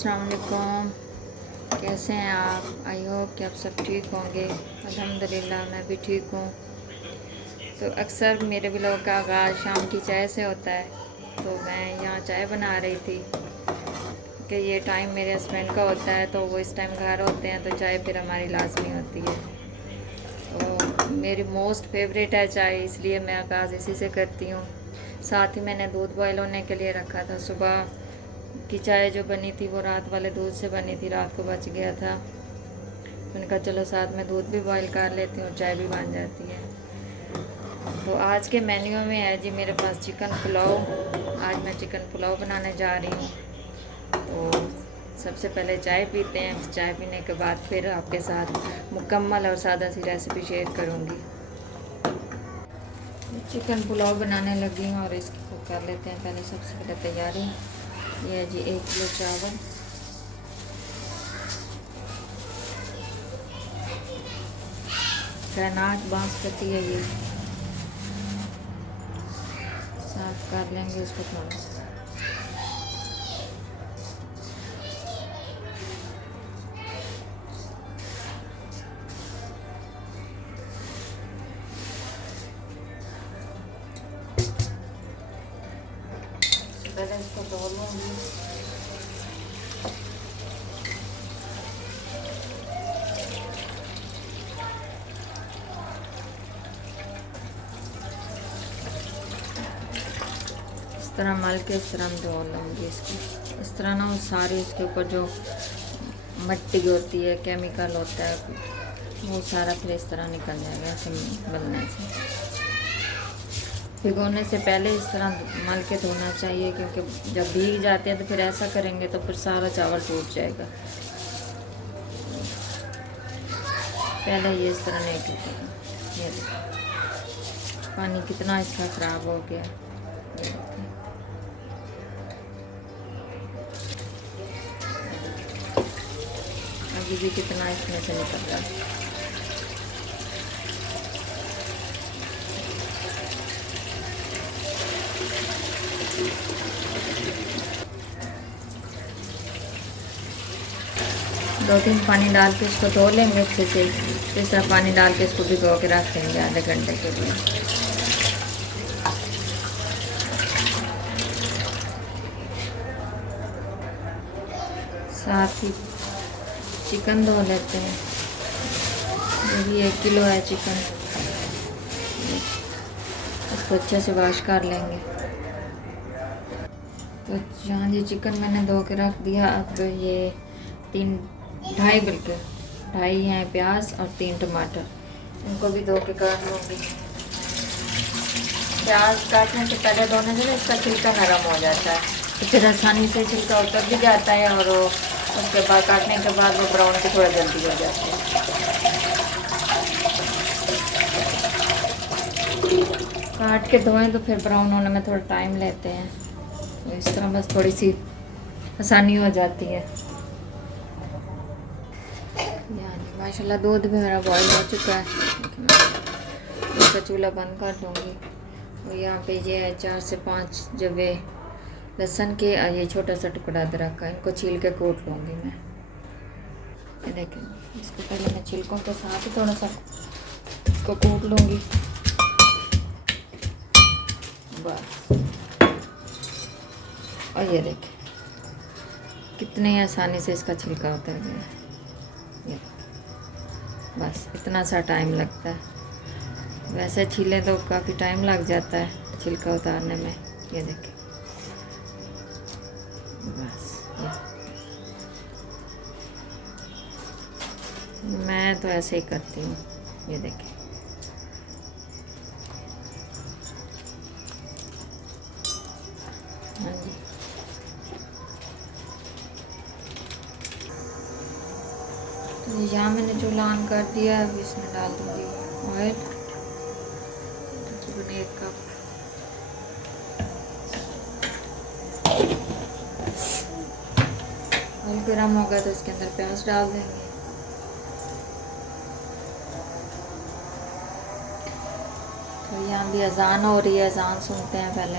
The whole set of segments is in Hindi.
अस्सलाम वालेकुम। कैसे हैं आप? आई होप कि आप सब ठीक होंगे। अल्हम्दुलिल्लाह मैं भी ठीक हूँ। तो अक्सर मेरे व्लॉग का आगाज़ शाम की चाय से होता है, तो मैं यहाँ चाय बना रही थी कि ये टाइम मेरे हस्बैंड का होता है, तो वो इस टाइम घर होते हैं, तो चाय फिर हमारी लाजमी होती है। तो मेरी मोस्ट फेवरेट है चाय, इसलिए मैं आगाज़ इसी से करती हूँ। साथ ही मैंने दूध बॉयल होने के लिए रखा था। सुबह की चाय जो बनी थी वो रात वाले दूध से बनी थी, रात को बच गया था। मैंने कहा चलो साथ में दूध भी बॉयल कर लेती हूँ, चाय भी बन जाती है। तो आज के मेन्यू में है जी मेरे पास चिकन पुलाव। आज मैं चिकन पुलाव बनाने जा रही हूँ। तो सबसे पहले चाय पीते हैं, चाय पीने के बाद फिर आपके साथ मुकम्मल और सादा सी रेसिपी शेयर करूँगी। चिकन पुलाव बनाने लगी हूँ और इसको कर लेते हैं पहले। सबसे पहले तैयारी ये है जी 1 किलो चावल, कैनाट बासमती है ये, साफ कर लेंगे इसको थोड़ा। पहले इसको धो लूँगी। इस तरह मल के इस तरह धो लूँगी इसको। इस तरह ना वो सारी इसके ऊपर जो मिट्टी होती है, केमिकल होता है, वो सारा फिर इस तरह निकल जाएगा ऐसे मलने से। भिगोने से पहले इस तरह मल के धोना चाहिए, क्योंकि जब भीग जाते हैं तो फिर ऐसा करेंगे तो फिर सारा चावल टूट जाएगा। पहले ये इस तरह नहीं टूटेगा। ये देखो पानी कितना इसका ख़राब हो गया। ये देखिए अभी भी कितना इसमें से निकल रहा है। दो तीन पानी डाल के इसको धो लेंगे अच्छे से। इस तरह पानी डाल के इसको भिगो के रख देंगे आधे घंटे के लिए। साथ ही चिकन धो लेते हैं। ये भी 1 किलो है चिकन, इसको अच्छे से वॉश कर लेंगे। तो यहाँ ये चिकन मैंने धो के रख दिया। अब ये 2.5 बल्कि 2.5 हैं प्याज और 3 टमाटर, इनको भी धो के काट लूँगी। प्याज काटने से पहले धोने से इसका छिलका नरम हो जाता है, तो फिर आसानी से छिलका उतर भी जाता है, और उसके बाद काटने के बाद वो ब्राउन भी थोड़ा जल्दी हो जाता है। काट के धोएं तो फिर ब्राउन होने में थोड़ा टाइम लेते हैं, तो इस तरह बस थोड़ी सी आसानी हो जाती है। यानी माशाल्लाह दूध भी मेरा बॉईल हो चुका है। इसका चूल्हा बंद कर दूँगी। और यहाँ पे ये है 4 से 5 जवे लहसुन के, और ये छोटा सा टुकड़ा अदरक का, इनको छील के कूट लूँगी मैं। ये देखें, इसको पहले मैं छिलकों के साथ ही थोड़ा सा इसको कूट लूँगी बस। और ये देखें कितनी आसानी से इसका छिलका उतर गया। ये बस इतना सा टाइम लगता है, वैसे छीले तो काफ़ी टाइम लग जाता है छिलका उतारने में। ये देखें बस मैं तो ऐसे ही करती हूँ। ये देखें हाँ जी। तो यहाँ मैंने चूल्हा ऑन कर दिया है। अब इसमें डाल दूँगी ऑयल, तकरीबन 1 कप। ऑयल गर्म होगा तो इसके अंदर प्याज डाल देंगे। तो यहाँ भी अजान हो रही है, अजान सुनते हैं पहले।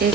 1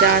4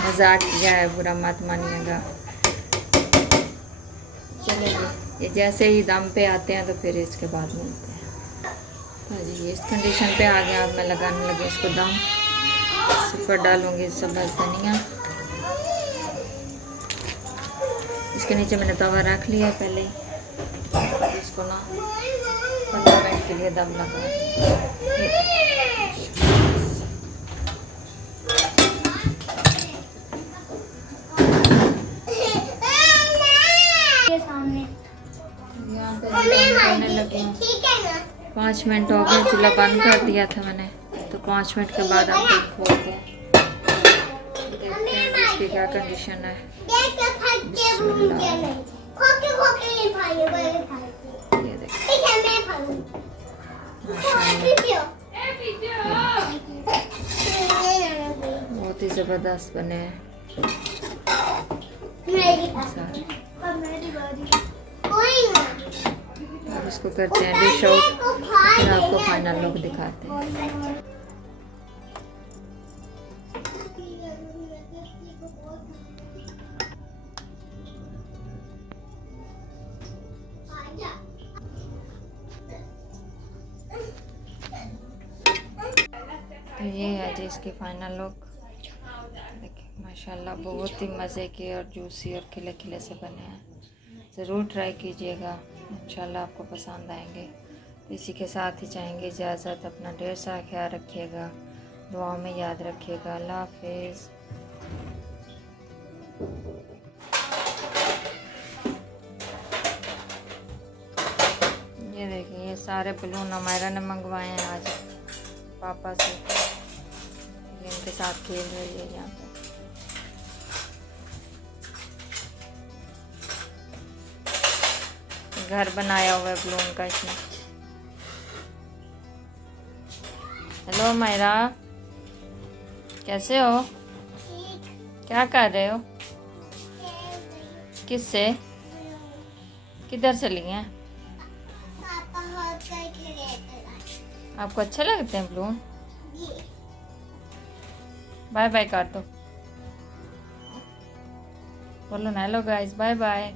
मजाक किया है, बुरा मत मानिएगा। चलिए ये जैसे ही दम पे आते हैं तो फिर इसके बाद मिलते हैं। हाँ जी, ये इस कंडीशन पे आ गया। अब मैं लगाने लगी इसको दम। इस पर डालूँगी सब्ज़ धनिया। इसके नीचे मैंने तवा रख लिया पहले ही। इसको ना 15 मिनट के लिए दम लगा। यहाँ पे करने लगी हूँ। 5 मिनट हो गए, चूल्हा बंद कर दिया था मैंने, तो 5 मिनट के बाद आप खोल के देखते हैं कि इसकी क्या कंडीशन है। ये देखिए बहुत ही ज़बरदस्त बने हैं सारे। अब इसको करते हैं डिश आउट, फिर आपको फाइनल लुक दिखाते हैं। तो ये है जी इसकी फाइनल लुक। देखिए माशाल्लाह बहुत ही मज़े के और जूसी और खिले खिले से बने हैं। ज़रूर ट्राई कीजिएगा, इंशाल्लाह आपको पसंद आएंगे। तो इसी के साथ ही चाहेंगे इजाज़त। अपना ढेर सारा ख्याल रखिएगा, दुआओं में याद रखिएगा। अल्लाह हाफिज़। ये देखिए ये सारे बलून अमायरा ने मंगवाए हैं आज पापा से। ये इनके साथ खेल रही है यहाँ पे। घर बनाया हुआ है बलून का इसने। हेलो मायरा, कैसे हो? क्या कर रहे हो? किससे? किधर चली हैं? आपको अच्छे लगते हैं बलून? बाय बाय कर दो। बोलो ना हेलो गाइस, बाय बाय।